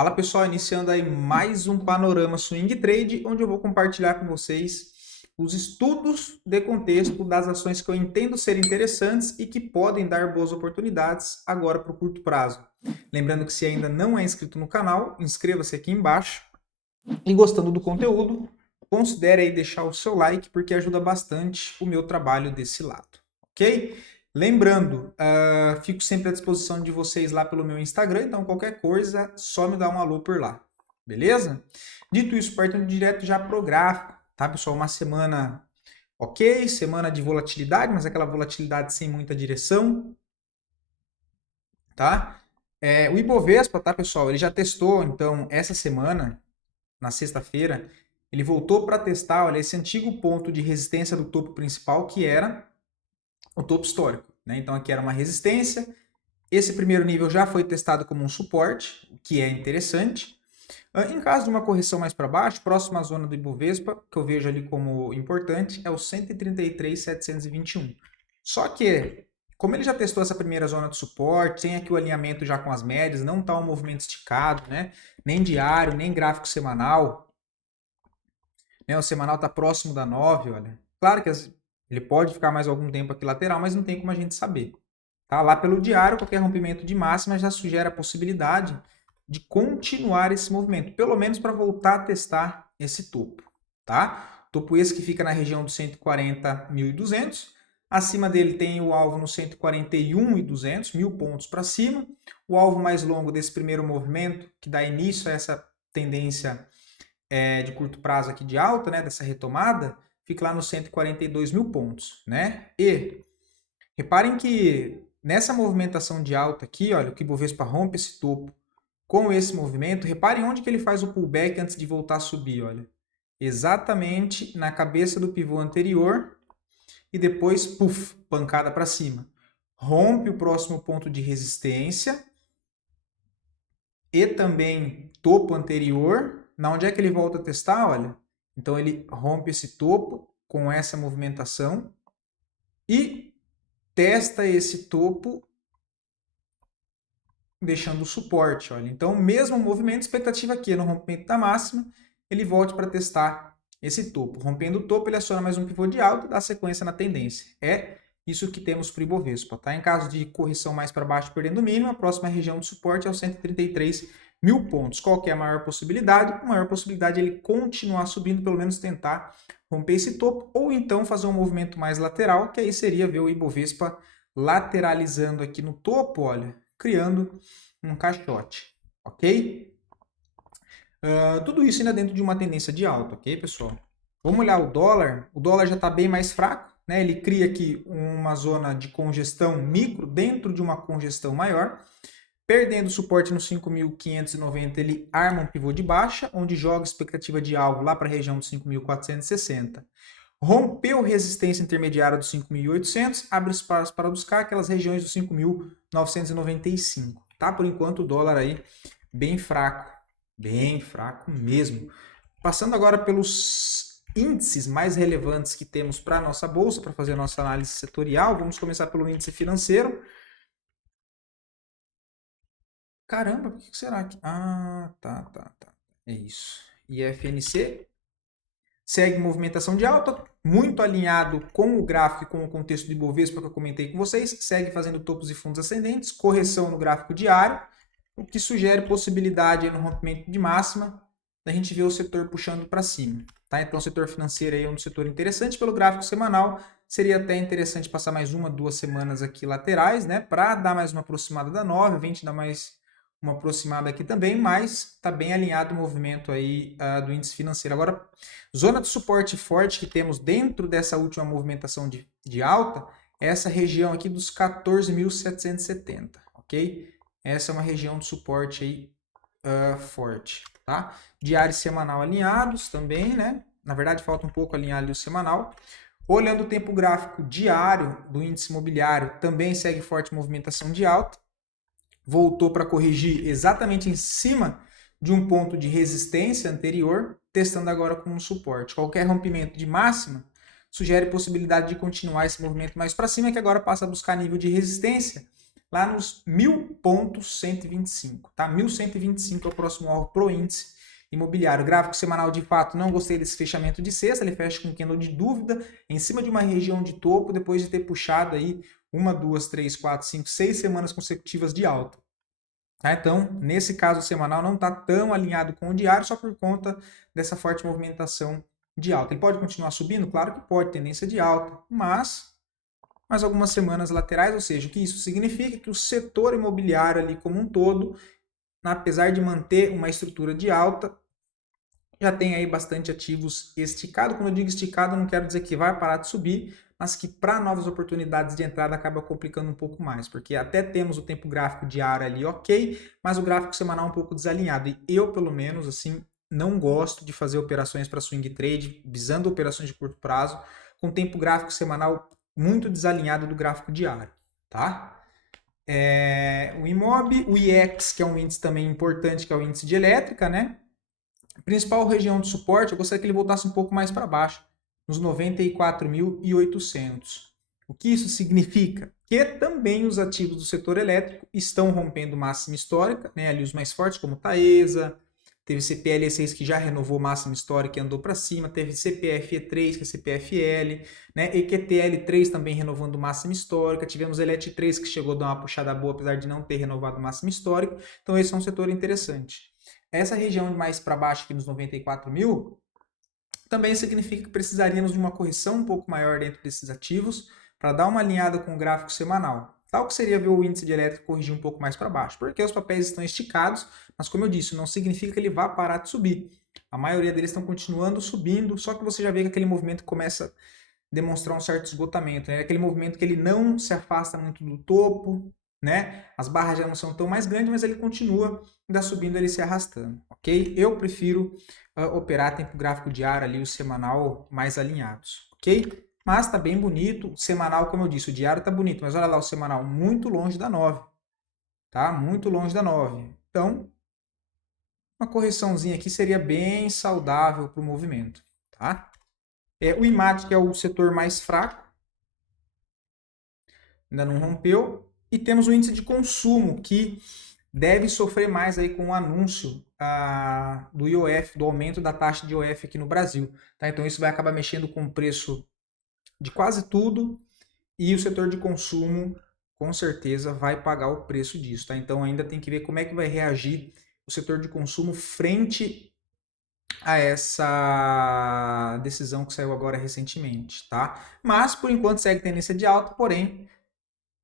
Fala pessoal, iniciando aí mais um Panorama Swing Trade, onde eu vou compartilhar com vocês os estudos de contexto das ações que eu entendo ser interessantes e que podem dar boas oportunidades agora para o curto prazo. Lembrando que se ainda não é inscrito no canal, inscreva-se aqui embaixo e gostando do conteúdo, considere aí deixar o seu like porque ajuda bastante o meu trabalho desse lado, ok? Lembrando, fico sempre à disposição de vocês lá pelo meu Instagram, então qualquer coisa, só me dá um alô por lá, beleza? Dito isso, partindo direto já pro gráfico, tá pessoal? Uma semana ok, semana de volatilidade, mas aquela volatilidade sem muita direção, tá? O Ibovespa, tá pessoal? Ele já testou, então, essa semana, na sexta-feira, ele voltou para testar, olha, esse antigo ponto de resistência do topo principal, que era o topo histórico, né? Então aqui era uma resistência. Esse primeiro nível já foi testado como um suporte, o que é interessante. Em caso de uma correção mais para baixo, próxima zona do Ibovespa, que eu vejo ali como importante, é o 133.721. Só que, como ele já testou essa primeira zona de suporte, tem aqui o alinhamento já com as médias, não está um movimento esticado, né? Nem diário, nem gráfico semanal. Né? O semanal está próximo da 9, olha. Claro que ele pode ficar mais algum tempo aqui lateral, mas não tem como a gente saber. Tá? Lá pelo diário, qualquer rompimento de máxima já sugere a possibilidade de continuar esse movimento, pelo menos para voltar a testar esse topo. Tá? Topo esse que fica na região dos 140.200. Acima dele tem o alvo no 141.200, 1.000 pontos para cima. O alvo mais longo desse primeiro movimento, que dá início a essa tendência de curto prazo aqui de alta, né, dessa retomada, fica lá nos 142.000 pontos, né? E reparem que nessa movimentação de alta aqui, olha, o que o Ibovespa rompe esse topo com esse movimento, reparem onde que ele faz o pullback antes de voltar a subir, olha. Exatamente na cabeça do pivô anterior e depois, puf, pancada para cima. Rompe o próximo ponto de resistência e também topo anterior. Na onde é que ele volta a testar? Olha, então ele rompe esse topo com essa movimentação e testa esse topo deixando o suporte. Olha. Então, mesmo movimento, expectativa aqui no rompimento da máxima, ele volte para testar esse topo. Rompendo o topo, ele aciona mais um pivô de alta e dá sequência na tendência. É isso que temos para o Ibovespa. Tá? Em caso de correção mais para baixo, perdendo o mínimo, a próxima região de suporte é o 133.000 pontos. Qual que é a maior possibilidade? A maior possibilidade é ele continuar subindo, pelo menos tentar romper esse topo, ou então fazer um movimento mais lateral, que aí seria ver o Ibovespa lateralizando aqui no topo, olha, criando um caixote, ok? Tudo isso ainda dentro de uma tendência de alta, ok, pessoal? Vamos olhar o dólar já está bem mais fraco, né? Ele cria aqui uma zona de congestão micro dentro de uma congestão maior, perdendo suporte no 5.590, ele arma um pivô de baixa, onde joga expectativa de alvo lá para a região dos 5.460. Rompeu resistência intermediária dos 5.800, abre espaço para buscar aquelas regiões dos 5.995. Tá? Por enquanto o dólar aí bem fraco mesmo. Passando agora pelos índices mais relevantes que temos para a nossa bolsa, para fazer a nossa análise setorial, vamos começar pelo índice financeiro. Caramba, por que será que... tá. É isso. IFNC segue movimentação de alta, muito alinhado com o gráfico e com o contexto de Ibovespa que eu comentei com vocês, segue fazendo topos e fundos ascendentes, correção no gráfico diário, o que sugere possibilidade no rompimento de máxima da gente ver o setor puxando para cima. Tá? Então o setor financeiro aí é um setor interessante pelo gráfico semanal, seria até interessante passar mais 1, 2 semanas aqui laterais, né, para dar mais uma aproximada da 9, 20 dar mais uma aproximada aqui também, mas está bem alinhado o movimento aí do índice financeiro. Agora, zona de suporte forte que temos dentro dessa última movimentação de alta é essa região aqui dos 14.770, ok? Essa é uma região de suporte aí forte, tá? Diário e semanal alinhados também, né? Na verdade, falta um pouco alinhar ali o semanal. Olhando o tempo gráfico diário do índice imobiliário, também segue forte movimentação de alta. Voltou para corrigir exatamente em cima de um ponto de resistência anterior, testando agora como um suporte. Qualquer rompimento de máxima sugere possibilidade de continuar esse movimento mais para cima, que agora passa a buscar nível de resistência lá nos 1.125, tá? 1.125 é o próximo alvo pro índice imobiliário. Gráfico semanal, de fato, não gostei desse fechamento de sexta, ele fecha com um candle de dúvida em cima de uma região de topo, depois de ter puxado aí 1, 2, 3, 4, 5, 6 semanas consecutivas de alta. Tá? Então, nesse caso, o semanal não está tão alinhado com o diário, só por conta dessa forte movimentação de alta. Ele pode continuar subindo? Claro que pode, tendência de alta, mas mais algumas semanas laterais, ou seja, o que isso significa? Que o setor imobiliário ali como um todo, apesar de manter uma estrutura de alta, já tem aí bastante ativos esticado. Quando eu digo esticado, não quero dizer que vai parar de subir, mas que para novas oportunidades de entrada acaba complicando um pouco mais, porque até temos o tempo gráfico diário ali ok, mas o gráfico semanal um pouco desalinhado. E eu, pelo menos, assim, não gosto de fazer operações para swing trade, visando operações de curto prazo, com tempo gráfico semanal muito desalinhado do gráfico diário, tá? O IMOB, o IEX, que é um índice também importante, que é o índice de elétrica, né? A principal região de suporte, eu gostaria que ele voltasse um pouco mais para baixo, nos 94.800. O que isso significa? Que também os ativos do setor elétrico estão rompendo máxima histórica, né? Ali os mais fortes, como Taesa, teve CPLE6 que já renovou máxima histórica e andou para cima, teve CPFE3, que é CPFL, né? EQTL3 também renovando máxima histórica, tivemos ELET3 que chegou a dar uma puxada boa, apesar de não ter renovado máxima histórica, então esse é um setor interessante. Essa região mais para baixo, aqui nos 94 mil, também significa que precisaríamos de uma correção um pouco maior dentro desses ativos para dar uma alinhada com o gráfico semanal. Tal que seria ver o índice de elétrico corrigir um pouco mais para baixo, porque os papéis estão esticados, mas como eu disse, não significa que ele vá parar de subir. A maioria deles estão continuando subindo, só que você já vê que aquele movimento começa a demonstrar um certo esgotamento, né? Aquele movimento que ele não se afasta muito do topo, né? As barras já não são tão mais grandes, mas ele continua ainda subindo, ele se arrastando, ok? Eu prefiro operar tempo gráfico diário ali, o semanal mais alinhados, ok? Mas tá bem bonito, o semanal, como eu disse, o diário tá bonito, mas olha lá o semanal, muito longe da 9, tá? Muito longe da 9. Então, uma correçãozinha aqui seria bem saudável para o movimento, tá? O IMAT, que é o setor mais fraco, ainda não rompeu. E temos o índice de consumo, que deve sofrer mais aí com o anúncio do IOF, do aumento da taxa de IOF aqui no Brasil. Tá? Então isso vai acabar mexendo com o preço de quase tudo e o setor de consumo com certeza vai pagar o preço disso. Tá? Então ainda tem que ver como é que vai reagir o setor de consumo frente a essa decisão que saiu agora recentemente. Tá? Mas por enquanto segue tendência de alta, porém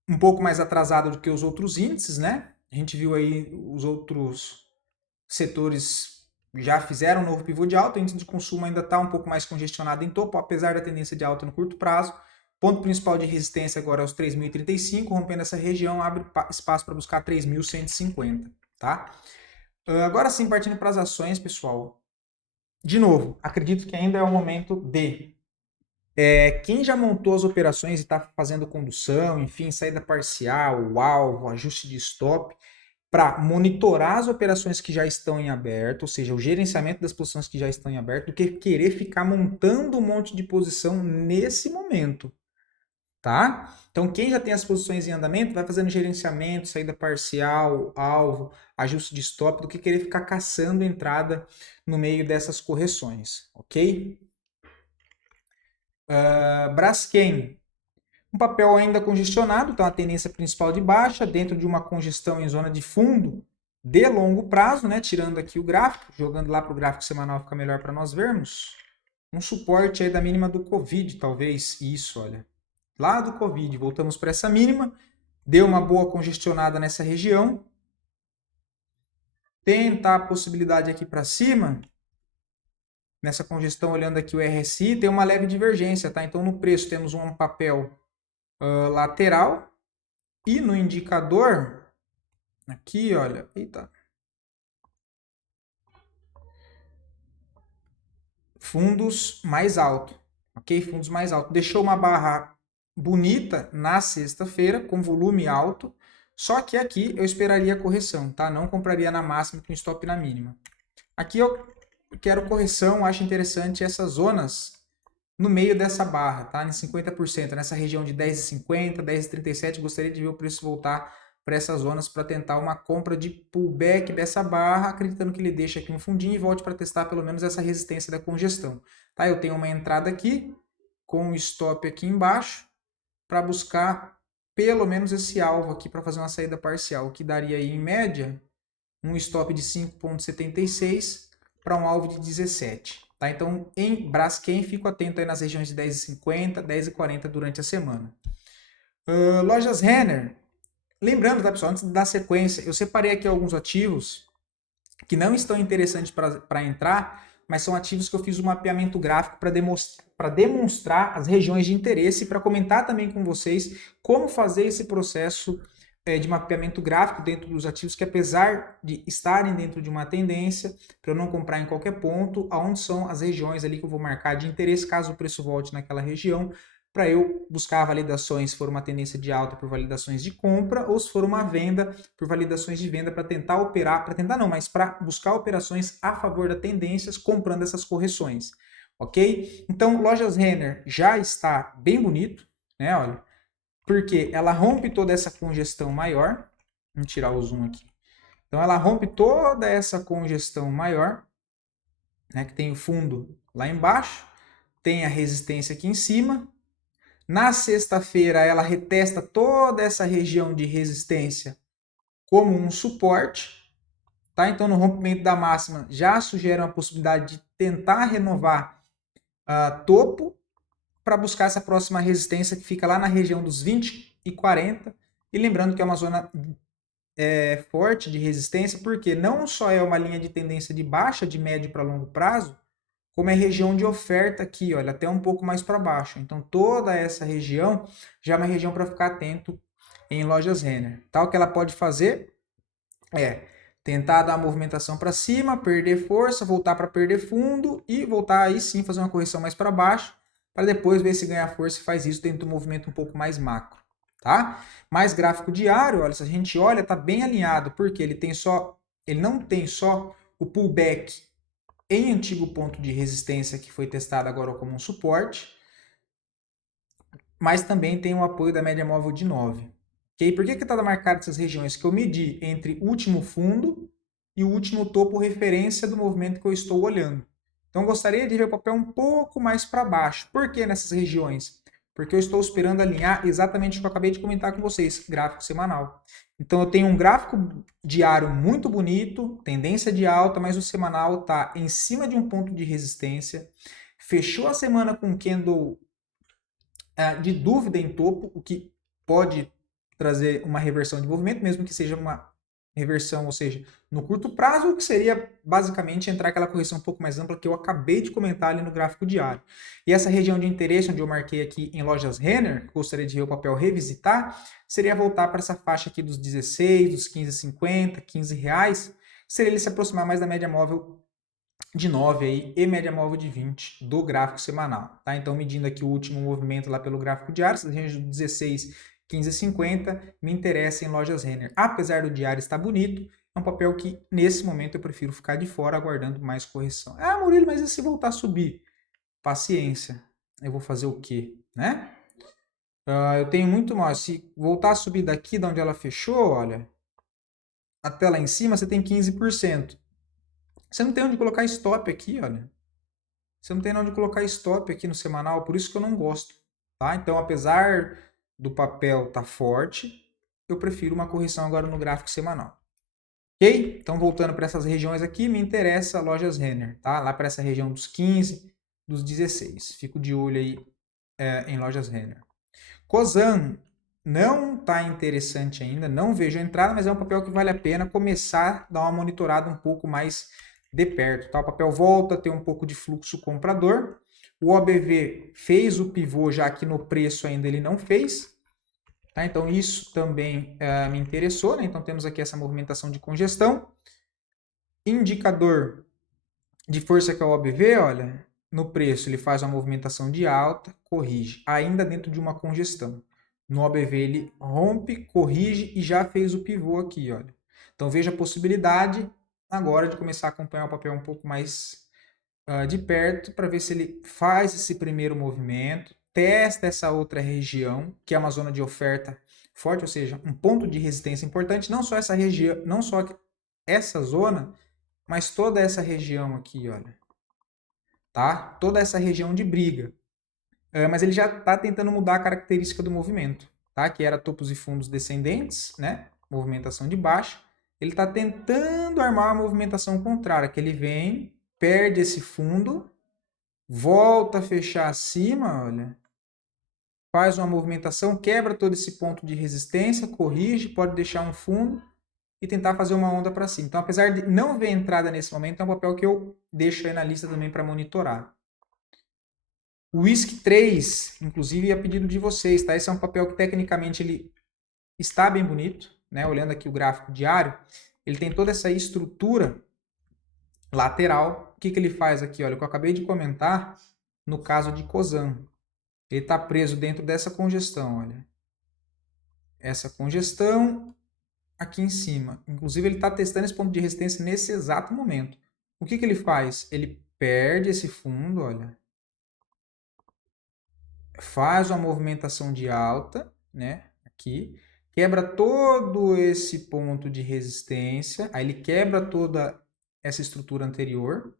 um pouco mais atrasado do que os outros índices, né? A gente viu aí os outros setores já fizeram um novo pivô de alta, o índice de consumo ainda está um pouco mais congestionado em topo, apesar da tendência de alta no curto prazo. Ponto principal de resistência agora é os 3.035, rompendo essa região, abre espaço para buscar 3.150, tá? Agora sim, partindo para as ações, pessoal. De novo, acredito que ainda é o momento de quem já montou as operações e está fazendo condução, enfim, saída parcial, o alvo, ajuste de stop, para monitorar as operações que já estão em aberto, ou seja, o gerenciamento das posições que já estão em aberto, do que querer ficar montando um monte de posição nesse momento, tá? Então, quem já tem as posições em andamento, vai fazendo gerenciamento, saída parcial, alvo, ajuste de stop, do que querer ficar caçando entrada no meio dessas correções, ok? Braskem, um papel ainda congestionado, então a tendência principal de baixa, dentro de uma congestão em zona de fundo de longo prazo, né? Tirando aqui o gráfico, jogando lá para o gráfico semanal fica melhor para nós vermos. Um suporte aí da mínima do Covid, talvez, isso, olha. Lá do Covid, voltamos para essa mínima, deu uma boa congestionada nessa região. Tentar a possibilidade aqui para cima, nessa congestão, olhando aqui o RSI, tem uma leve divergência, tá? Então no preço temos um papel lateral e no indicador aqui, olha, eita, fundos mais alto, ok? Fundos mais alto. Deixou uma barra bonita na sexta-feira com volume alto, só que aqui eu esperaria a correção, tá? Não compraria na máxima com stop na mínima. Aqui eu quero correção, acho interessante essas zonas no meio dessa barra, tá? Em 50%, nessa região de 10,50, 10,37, gostaria de ver o preço voltar para essas zonas para tentar uma compra de pullback dessa barra, acreditando que ele deixe aqui um fundinho e volte para testar pelo menos essa resistência da congestão. Tá? Eu tenho uma entrada aqui com um stop aqui embaixo para buscar pelo menos esse alvo aqui para fazer uma saída parcial, que daria aí em média um stop de 5,76 para um alvo de 17. Tá? Então, em Braskem, fico atento aí nas regiões de 10,50, 10,40 durante a semana. Lojas Renner. Lembrando, tá, pessoal, antes da sequência, eu separei aqui alguns ativos que não estão interessantes para entrar, mas são ativos que eu fiz um mapeamento gráfico para demonstrar as regiões de interesse e para comentar também com vocês como fazer esse processo de mapeamento gráfico dentro dos ativos que, apesar de estarem dentro de uma tendência, para eu não comprar em qualquer ponto, aonde são as regiões ali que eu vou marcar de interesse, caso o preço volte naquela região, para eu buscar validações se for uma tendência de alta por validações de compra ou se for uma venda por validações de venda para tentar operar, para tentar não, mas para buscar operações a favor das tendências comprando essas correções, ok? Então, Lojas Renner já está bem bonito, né, olha, porque ela rompe toda essa congestão maior, vamos tirar o zoom aqui, então ela rompe toda essa congestão maior, né, que tem o fundo lá embaixo, tem a resistência aqui em cima. Na sexta-feira, ela retesta toda essa região de resistência como um suporte. Tá? Então, no rompimento da máxima, já sugere uma possibilidade de tentar renovar topo para buscar essa próxima resistência que fica lá na região dos 20 e 40. E lembrando que é uma zona forte de resistência, porque não só é uma linha de tendência de baixa, de médio para longo prazo, como é região de oferta aqui, olha, até um pouco mais para baixo. Então, toda essa região já é uma região para ficar atento em Lojas Renner. Tá? O que ela pode fazer é tentar dar a movimentação para cima, perder força, voltar para perder fundo e voltar aí sim fazer uma correção mais para baixo, para depois ver se ganha força e faz isso dentro do movimento um pouco mais macro. Tá? Mais gráfico diário, olha, se a gente olha, tá bem alinhado, porque ele não tem só o pullback em antigo ponto de resistência que foi testado agora como um suporte, mas também tem o apoio da média móvel de 9. Okay? Por que está marcado essas regiões? Que eu medi entre o último fundo e o último topo referência do movimento que eu estou olhando. Então, eu gostaria de ver o papel um pouco mais para baixo. Por que nessas regiões? Porque eu estou esperando alinhar exatamente o que eu acabei de comentar com vocês, gráfico semanal. Então, eu tenho um gráfico diário muito bonito, tendência de alta, mas o semanal está em cima de um ponto de resistência. Fechou a semana com um candle de dúvida em topo, o que pode trazer uma reversão de movimento, mesmo que seja uma reversão, ou seja, no curto prazo, o que seria basicamente entrar aquela correção um pouco mais ampla que eu acabei de comentar ali no gráfico diário. E essa região de interesse, onde eu marquei aqui em Lojas Renner, que gostaria de ver o papel revisitar, seria voltar para essa faixa aqui dos 16, dos 15,50, 15 reais, seria ele se aproximar mais da média móvel de 9 aí, e média móvel de 20 do gráfico semanal. Tá? Então, medindo aqui o último movimento lá pelo gráfico diário, essa região de 16, 15,50, me interessa em Lojas Renner. Apesar do diário estar bonito, é um papel que, nesse momento, eu prefiro ficar de fora, aguardando mais correção. Ah, Murilo, mas e se voltar a subir? Paciência. Eu vou fazer o quê? Né? Eu tenho muito mais. Se voltar a subir daqui, de onde ela fechou, olha, até lá em cima, você tem 15%. Você não tem onde colocar stop aqui, olha. Você não tem onde colocar stop aqui no semanal, por isso que eu não gosto. Tá? Então, apesar do papel estar forte, eu prefiro uma correção agora no gráfico semanal. Ok? Então, voltando para essas regiões aqui, me interessa Lojas Renner, tá? Lá para essa região dos 15, dos 16. Fico de olho aí em Lojas Renner. Cosan não está interessante ainda, não vejo a entrada, mas é um papel que vale a pena começar a dar uma monitorada um pouco mais de perto. Tá? O papel volta a ter um pouco de fluxo comprador. O OBV fez o pivô, já que no preço ainda ele não fez. Tá? Então, isso também me interessou. Né? Então, temos aqui essa movimentação de congestão. Indicador de força que é o OBV, olha, no preço ele faz uma movimentação de alta, corrige, ainda dentro de uma congestão. No OBV ele rompe, corrige e já fez o pivô aqui, olha. Então, veja a possibilidade agora de começar a acompanhar o papel um pouco mais de perto para ver se ele faz esse primeiro movimento, testa essa outra região, que é uma zona de oferta forte, ou seja, um ponto de resistência importante, não só essa região, não só essa zona, mas toda essa região aqui, olha, tá? Toda essa região de briga. Mas ele já está tentando mudar a característica do movimento, tá? Que era topos e fundos descendentes, né? Movimentação de baixa. Ele está tentando armar a movimentação contrária, que ele vem, perde esse fundo, volta a fechar acima, olha, faz uma movimentação, quebra todo esse ponto de resistência, corrige, pode deixar um fundo e tentar fazer uma onda para cima. Então, apesar de não ver entrada nesse momento, é um papel que eu deixo aí na lista também para monitorar. O WISC 3, inclusive, é a pedido de vocês, tá? Esse é um papel que tecnicamente ele está bem bonito, né? Olhando aqui o gráfico diário, ele tem toda essa estrutura lateral. O que ele faz aqui? Olha, o que eu acabei de comentar no caso de Cosan. Ele está preso dentro dessa congestão, olha. Essa congestão aqui em cima. Inclusive, ele está testando esse ponto de resistência nesse exato momento. O que ele faz? Ele perde esse fundo, olha. Faz uma movimentação de alta, né? Aqui. Quebra todo esse ponto de resistência. Aí ele quebra toda essa estrutura anterior.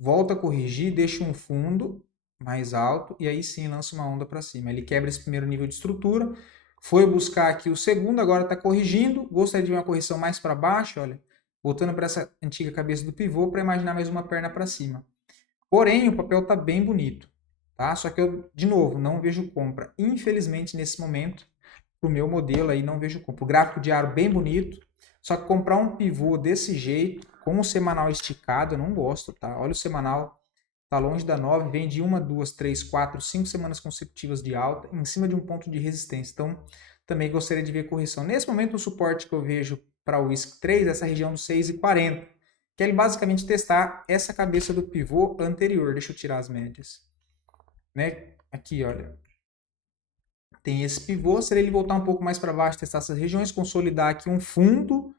Volta a corrigir, deixa um fundo mais alto. E aí sim lança uma onda para cima. Ele quebra esse primeiro nível de estrutura. Foi buscar aqui o segundo, agora está corrigindo. Gostaria de ver uma correção mais para baixo, olha. Voltando para essa antiga cabeça do pivô para imaginar mais uma perna para cima. Porém, o papel está bem bonito. Tá? Só que eu, de novo, não vejo compra. Infelizmente, nesse momento, para o meu modelo aí, não vejo compra. O gráfico diário bem bonito, só que comprar um pivô desse jeito, com o semanal esticado, eu não gosto, tá? Olha o semanal, tá longe da 9, vem de 1, 2, 3, 4, 5 semanas consecutivas de alta, em cima de um ponto de resistência. Então, também gostaria de ver correção. Nesse momento, o suporte que eu vejo para o WISC 3 é essa região dos 6,40, que é ele basicamente testar essa cabeça do pivô anterior. Deixa eu tirar as médias. Né? Aqui, olha. Tem esse pivô, seria ele voltar um pouco mais para baixo, testar essas regiões, consolidar aqui um fundo,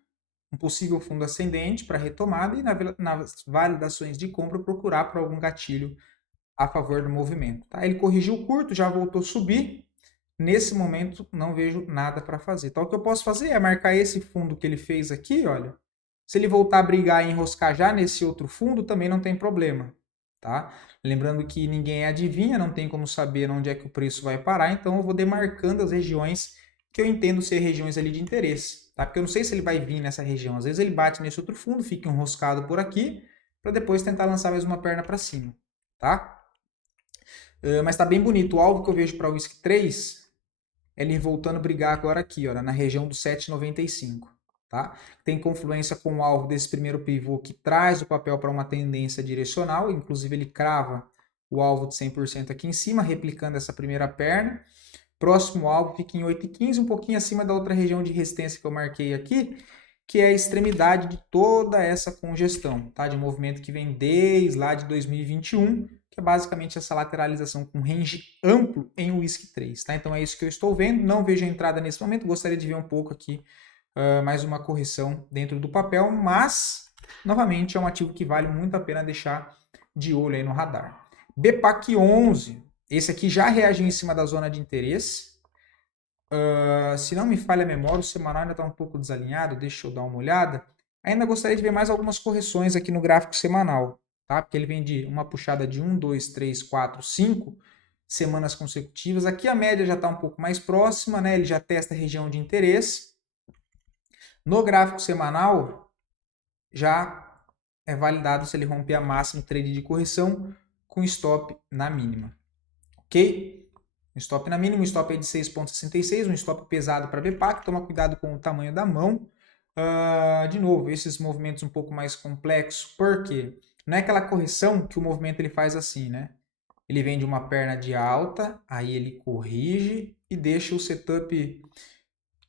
um possível fundo ascendente para retomada e nas validações de compra procurar por algum gatilho a favor do movimento. Tá? Ele corrigiu curto, já voltou a subir. Nesse momento, não vejo nada para fazer. Então, o que eu posso fazer é marcar esse fundo que ele fez aqui, olha. Se ele voltar a brigar e enroscar já nesse outro fundo, também não tem problema. Tá? Lembrando que ninguém adivinha, não tem como saber onde é que o preço vai parar, então eu vou demarcando as regiões que eu entendo ser regiões ali de interesse. Tá? Porque eu não sei se ele vai vir nessa região. Às vezes ele bate nesse outro fundo, fica enroscado por aqui, para depois tentar lançar mais uma perna para cima. Tá? Mas está bem bonito. O alvo que eu vejo para o WISC 3 é ele voltando a brigar agora aqui, ó, na região do 7,95. Tá? Tem confluência com o alvo desse primeiro pivô que traz o papel para uma tendência direcional, inclusive ele crava o alvo de 100% aqui em cima, replicando essa primeira perna. Próximo alvo fica em 8,15, um pouquinho acima da outra região de resistência que eu marquei aqui, que é a extremidade de toda essa congestão, tá? De movimento que vem desde lá de 2021, que é basicamente essa lateralização com range amplo em WISC 3. Tá? Então é isso que eu estou vendo, não vejo a entrada nesse momento, gostaria de ver um pouco aqui mais uma correção dentro do papel, mas, novamente, é um ativo que vale muito a pena deixar de olho aí no radar. BPAC 11, esse aqui já reagiu em cima da zona de interesse. Se não me falha a memória, o semanal ainda está um pouco desalinhado, deixa eu dar uma olhada. Ainda gostaria de ver mais algumas correções aqui no gráfico semanal, tá? Porque ele vem de uma puxada de 1, 2, 3, 4, 5 semanas consecutivas. Aqui a média já está um pouco mais próxima, né? Ele já testa a região de interesse. No gráfico semanal, já é validado se ele romper a máxima trade de correção com stop na mínima. Ok? Um stop na mínima, um stop aí de 6,66, um stop pesado para BPAC. Toma cuidado com o tamanho da mão. De novo, esses movimentos um pouco mais complexos, porque não é aquela correção que o movimento ele faz assim, né? Ele vem de uma perna de alta, aí ele corrige e deixa o setup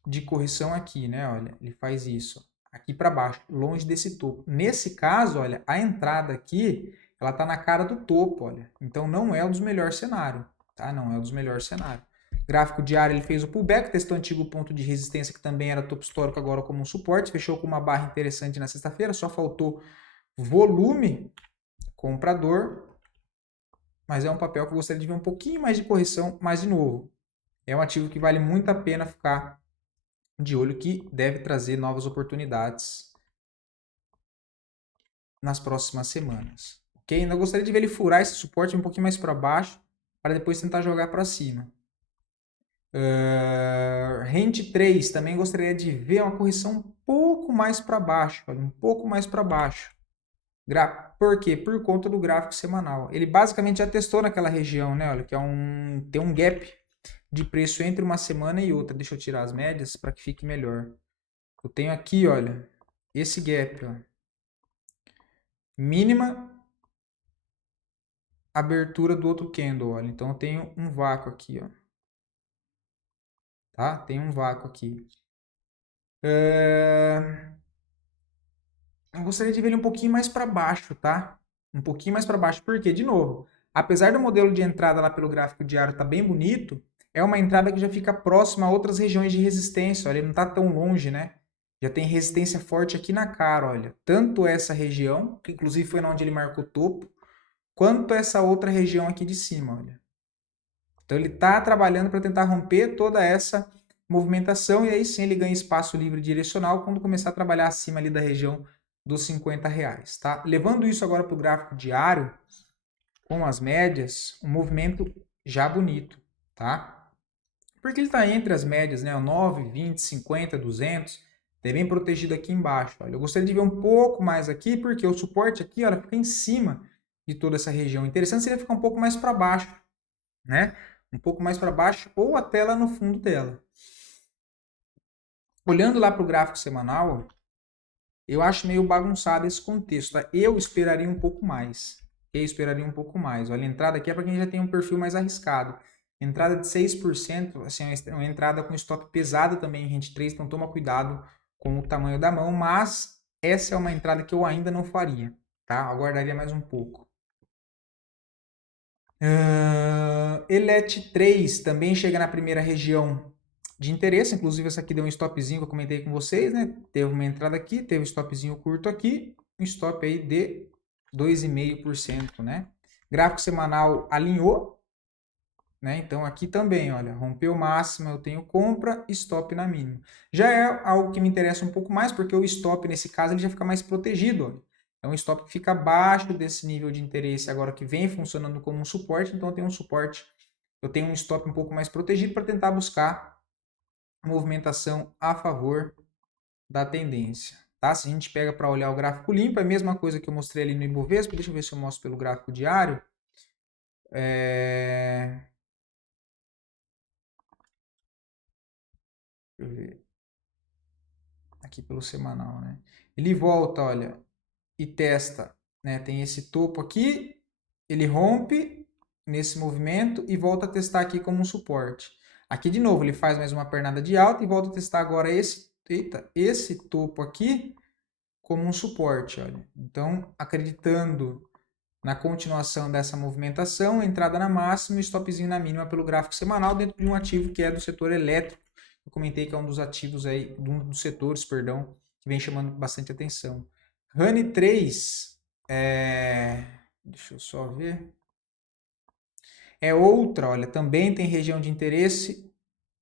de correção aqui, né? Olha, ele faz isso aqui para baixo, longe desse topo. Nesse caso, olha, a entrada aqui, ela tá na cara do topo, olha. Então não é um dos melhores cenários, tá? Não é um dos melhores cenários. Gráfico diário, ele fez o pullback, testou o antigo ponto de resistência que também era topo histórico, agora como um suporte, fechou com uma barra interessante na sexta-feira, só faltou volume comprador, mas é um papel que eu gostaria de ver um pouquinho mais de correção, mas de novo, é um ativo que vale muito a pena ficar de olho que deve trazer novas oportunidades nas próximas semanas. Ok? Ainda gostaria de ver ele furar esse suporte um pouquinho mais para baixo, para depois tentar jogar para cima. Rente 3, também gostaria de ver uma correção um pouco mais para baixo, olha, um pouco mais para baixo. Por quê? Por conta do gráfico semanal. Ele basicamente já testou naquela região, né? Olha, que tem um gap de preço entre uma semana e outra. Deixa eu tirar as médias para que fique melhor. Eu tenho aqui, olha, esse gap, ó. Mínima abertura do outro candle, olha. Então eu tenho um vácuo aqui, ó. Tá? Tem um vácuo aqui. Eu gostaria de ver ele um pouquinho mais para baixo, tá? Um pouquinho mais para baixo, porque, de novo, apesar do modelo de entrada lá pelo gráfico diário estar bem bonito, é uma entrada que já fica próxima a outras regiões de resistência, olha, ele não está tão longe, né? Já tem resistência forte aqui na cara, olha. Tanto essa região, que inclusive foi onde ele marcou topo, quanto essa outra região aqui de cima, olha. Então ele está trabalhando para tentar romper toda essa movimentação e aí sim ele ganha espaço livre direcional quando começar a trabalhar acima ali da região dos R$ 50, tá? Levando isso agora para o gráfico diário, com as médias, um movimento já bonito, tá? Porque ele está entre as médias, né? O 9, 20, 50, 200, tá bem protegido aqui embaixo. Olha, eu gostaria de ver um pouco mais aqui, porque o suporte aqui, olha, fica em cima de toda essa região. Interessante seria ficar um pouco mais para baixo, né? Um pouco mais para baixo ou até lá no fundo dela. Olhando lá para o gráfico semanal, eu acho meio bagunçado esse contexto. Tá? Eu esperaria um pouco mais. Olha, a entrada aqui é para quem já tem um perfil mais arriscado. Entrada de 6%, assim, é uma entrada com stop pesado também em rente 3, então toma cuidado com o tamanho da mão, mas essa é uma entrada que eu ainda não faria, tá? Aguardaria mais um pouco. Elet 3 também chega na primeira região de interesse, inclusive essa aqui deu um stopzinho que eu comentei com vocês, né? Teve uma entrada aqui, teve um stopzinho curto aqui, um stop aí de 2,5%, né? Gráfico semanal alinhou, né? Então aqui também, olha, rompeu máxima, eu tenho compra, stop na mínima. Já é algo que me interessa um pouco mais, porque o stop nesse caso ele já fica mais protegido, olha. É um stop que fica abaixo desse nível de interesse agora que vem funcionando como um suporte, então eu tenho um suporte, eu tenho um stop um pouco mais protegido para tentar buscar movimentação a favor da tendência. Tá? Se a gente pega para olhar o gráfico limpo, é a mesma coisa que eu mostrei ali no Ibovespa. Deixa eu ver se eu mostro pelo gráfico diário. Deixa eu ver. Aqui pelo semanal, né? Ele volta, olha, e testa, né? Tem esse topo aqui, ele rompe nesse movimento e volta a testar aqui como um suporte. Aqui de novo, ele faz mais uma pernada de alta e volta a testar agora esse topo aqui como um suporte, olha. Então, acreditando na continuação dessa movimentação, entrada na máxima e stopzinho na mínima pelo gráfico semanal dentro de um ativo que é do setor elétrico. Eu comentei que é um dos ativos aí, um dos setores, perdão, que vem chamando bastante atenção. Honey 3, deixa eu só ver. É outra, olha, também tem região de interesse,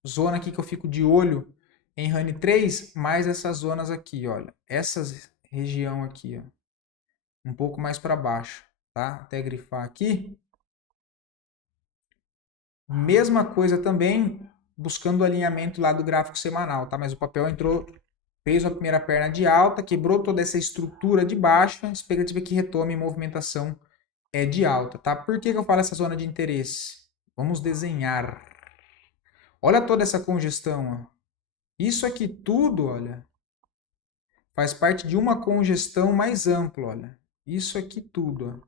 zona aqui que eu fico de olho em Honey 3, mais essas zonas aqui, olha. Essa região aqui, ó, um pouco mais para baixo, tá? Até grifar aqui. Mesma coisa também, buscando o alinhamento lá do gráfico semanal, tá? Mas o papel entrou, fez a primeira perna de alta, quebrou toda essa estrutura de baixa, expectativa que retome movimentação de alta, tá? Por que eu falo essa zona de interesse? Vamos desenhar. Olha toda essa congestão, ó. Isso aqui tudo, olha, faz parte de uma congestão mais ampla, olha. Isso aqui tudo, ó.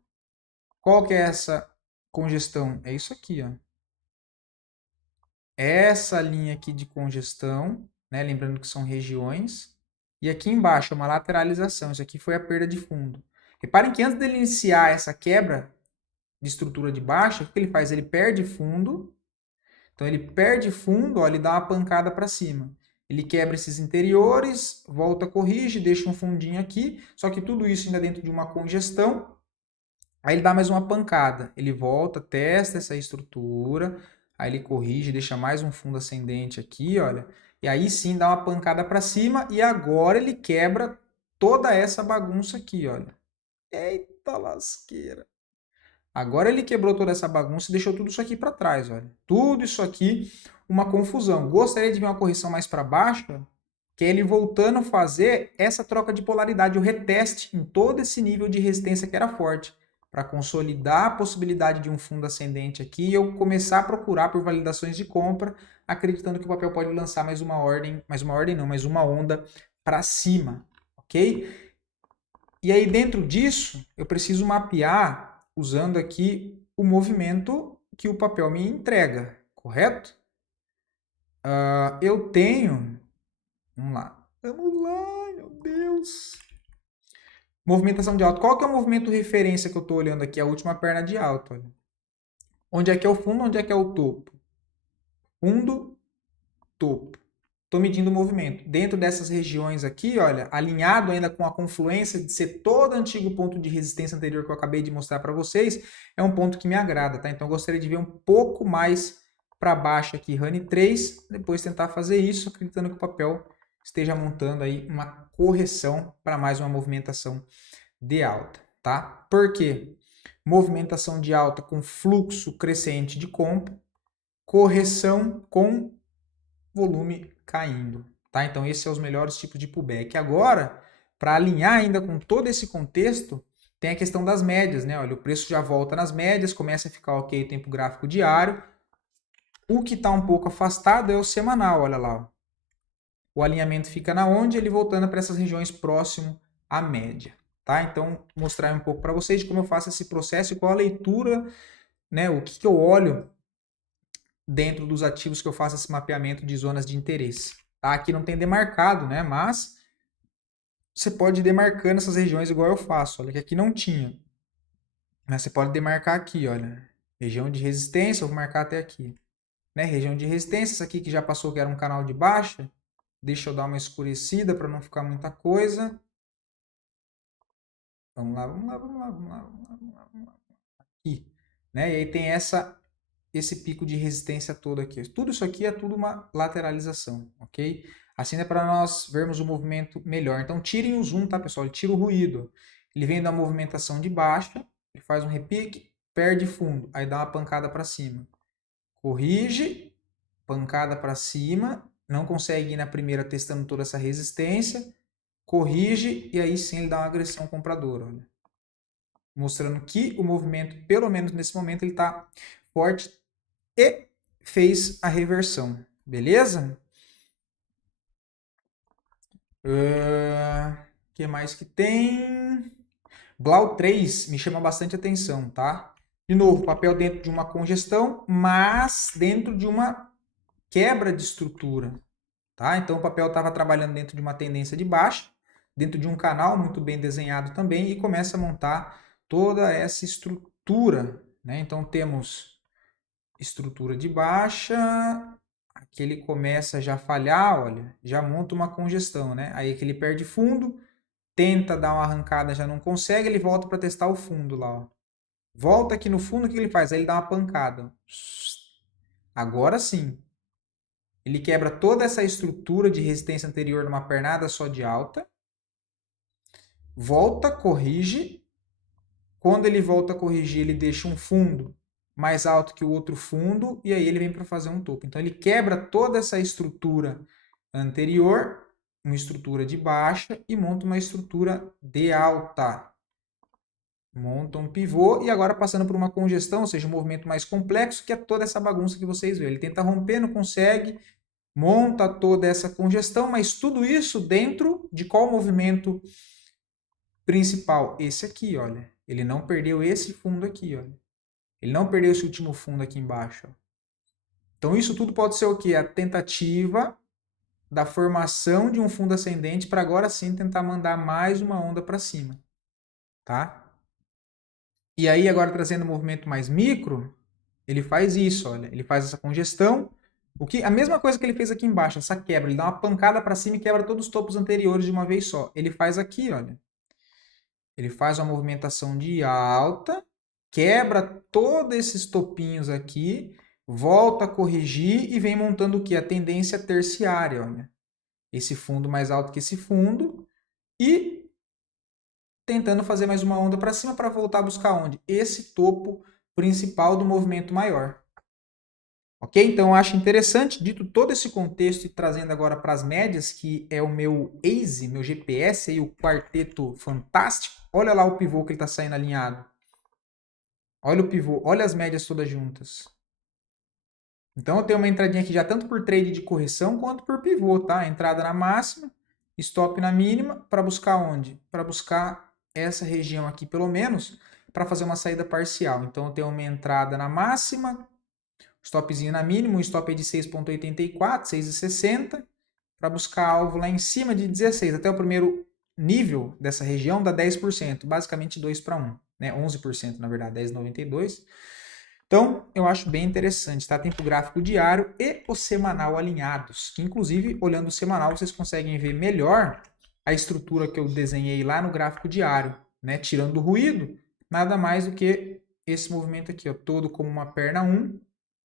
Qual que é essa congestão? É isso aqui, ó. Essa linha aqui de congestão, né? Lembrando que são regiões. E aqui embaixo é uma lateralização. Isso aqui foi a perda de fundo. Reparem que antes dele iniciar essa quebra de estrutura de baixa, o que ele faz? Ele perde fundo. Então ele perde fundo, ó, ele dá uma pancada para cima. Ele quebra esses interiores, volta, corrige, deixa um fundinho aqui. Só que tudo isso ainda dentro de uma congestão. Aí ele dá mais uma pancada. Ele volta, testa essa estrutura. Aí ele corrige, deixa mais um fundo ascendente aqui, olha. E aí sim dá uma pancada para cima e agora ele quebra toda essa bagunça aqui, olha. Eita lasqueira. Agora ele quebrou toda essa bagunça e deixou tudo isso aqui para trás, olha. Tudo isso aqui, uma confusão. Gostaria de ver uma correção mais para baixo, que é ele voltando a fazer essa troca de polaridade, o reteste em todo esse nível de resistência que era forte, para consolidar a possibilidade de um fundo ascendente aqui e eu começar a procurar por validações de compra, acreditando que o papel pode lançar mais uma onda para cima, ok? E aí dentro disso, eu preciso mapear usando aqui o movimento que o papel me entrega, correto? Eu tenho, vamos lá, meu Deus. Movimentação de alta. Qual que é o movimento referência que eu estou olhando aqui? A última perna de alta. Olha. Onde é que é o fundo? Onde é que é o topo? Fundo, topo. Estou medindo o movimento. Dentro dessas regiões aqui, olha, alinhado ainda com a confluência de ser todo o antigo ponto de resistência anterior que eu acabei de mostrar para vocês, é um ponto que me agrada, tá? Então eu gostaria de ver um pouco mais para baixo aqui, Rani 3, depois tentar fazer isso, acreditando que o papel esteja montando aí uma correção para mais uma movimentação de alta, tá? Por quê? Movimentação de alta com fluxo crescente de compra, correção com volume caindo, tá? Então esses são os melhores tipos de pullback. Agora, para alinhar ainda com todo esse contexto, tem a questão das médias, né? Olha, o preço já volta nas médias, começa a ficar ok o tempo gráfico diário. O que está um pouco afastado é o semanal, olha lá. Ó. O alinhamento fica na onde? Ele voltando para essas regiões próximo à média, tá? Então, mostrar um pouco para vocês de como eu faço esse processo e qual a leitura, né? O que eu olho dentro dos ativos que eu faço esse mapeamento de zonas de interesse. Tá? Aqui não tem demarcado, né? Mas você pode ir demarcando essas regiões igual eu faço. Olha que aqui não tinha. Mas você pode demarcar aqui, olha. Região de resistência, eu vou marcar até aqui. Né? Região de resistência, essa aqui que já passou que era um canal de baixa. Deixa eu dar uma escurecida para não ficar muita coisa. Vamos lá, vamos lá, vamos lá, vamos lá, vamos lá, vamos lá, vamos lá. Aqui. Né? E aí tem esse pico de resistência todo aqui. Tudo isso aqui é tudo uma lateralização, ok? Assim é para nós vermos o movimento melhor. Então tirem o zoom, tá, pessoal? Ele tira o ruído. Ele vem da movimentação de baixa, ele faz um repique, perde fundo, aí dá uma pancada para cima. Corrige, pancada para cima, não consegue ir na primeira testando toda essa resistência, corrige e aí sim ele dá uma agressão compradora. Olha. Mostrando que o movimento, pelo menos nesse momento, ele está forte e fez a reversão, beleza? Que mais que tem? Blau 3 me chama bastante atenção, tá? De novo, papel dentro de uma congestão, mas dentro de uma quebra de estrutura, tá? Então o papel estava trabalhando dentro de uma tendência de baixa, dentro de um canal muito bem desenhado também e começa a montar toda essa estrutura, né? Então temos estrutura de baixa, aqui ele começa já a falhar, olha, já monta uma congestão, né? Aí que ele perde fundo, tenta dar uma arrancada, já não consegue, ele volta para testar o fundo lá, ó. Volta aqui no fundo, o que ele faz? Aí ele dá uma pancada. Agora sim. Ele quebra toda essa estrutura de resistência anterior numa pernada só de alta. Volta, corrige. Quando ele volta a corrigir, ele deixa um fundo mais alto que o outro fundo e aí ele vem para fazer um topo. Então ele quebra toda essa estrutura anterior, uma estrutura de baixa e monta uma estrutura de alta. Monta um pivô e agora passando por uma congestão, ou seja, um movimento mais complexo, que é toda essa bagunça que vocês veem. Ele tenta romper, não consegue, monta toda essa congestão, mas tudo isso dentro de qual movimento principal? Esse aqui, olha. Ele não perdeu esse fundo aqui, olha. Ele não perdeu esse último fundo aqui embaixo. Ó. Então isso tudo pode ser o quê? A tentativa da formação de um fundo ascendente para agora sim tentar mandar mais uma onda para cima, tá? E aí agora trazendo um movimento mais micro, ele faz isso, olha, ele faz essa congestão, a mesma coisa que ele fez aqui embaixo, essa quebra, ele dá uma pancada para cima e quebra todos os topos anteriores de uma vez só. Ele faz aqui, olha. Ele faz uma movimentação de alta, quebra todos esses topinhos aqui, volta a corrigir e vem montando o que? A tendência terciária, olha. Esse fundo mais alto que esse fundo e tentando fazer mais uma onda para cima para voltar a buscar onde? Esse topo principal do movimento maior. Ok? Então, eu acho interessante, dito todo esse contexto e trazendo agora para as médias, que é o meu Waze, meu GPS, aí, o quarteto fantástico. Olha lá o pivô que ele está saindo alinhado. Olha o pivô, olha as médias todas juntas. Então, eu tenho uma entradinha aqui já tanto por trade de correção quanto por pivô, tá? Entrada na máxima, stop na mínima, para buscar onde? Para buscar essa região aqui, pelo menos, para fazer uma saída parcial. Então, eu tenho uma entrada na máxima, stopzinho na mínima, um stop aí de 6,84, 6,60, para buscar alvo lá em cima de 16. Até o primeiro nível dessa região dá 10%, basicamente 2 para 1, né? 11% na verdade, 10,92. Então, eu acho bem interessante, tá? Tempo gráfico diário e o semanal alinhados, que inclusive, olhando o semanal, vocês conseguem ver melhor a estrutura que eu desenhei lá no gráfico diário, né? Tirando o ruído, nada mais do que esse movimento aqui, ó, todo como uma perna 1,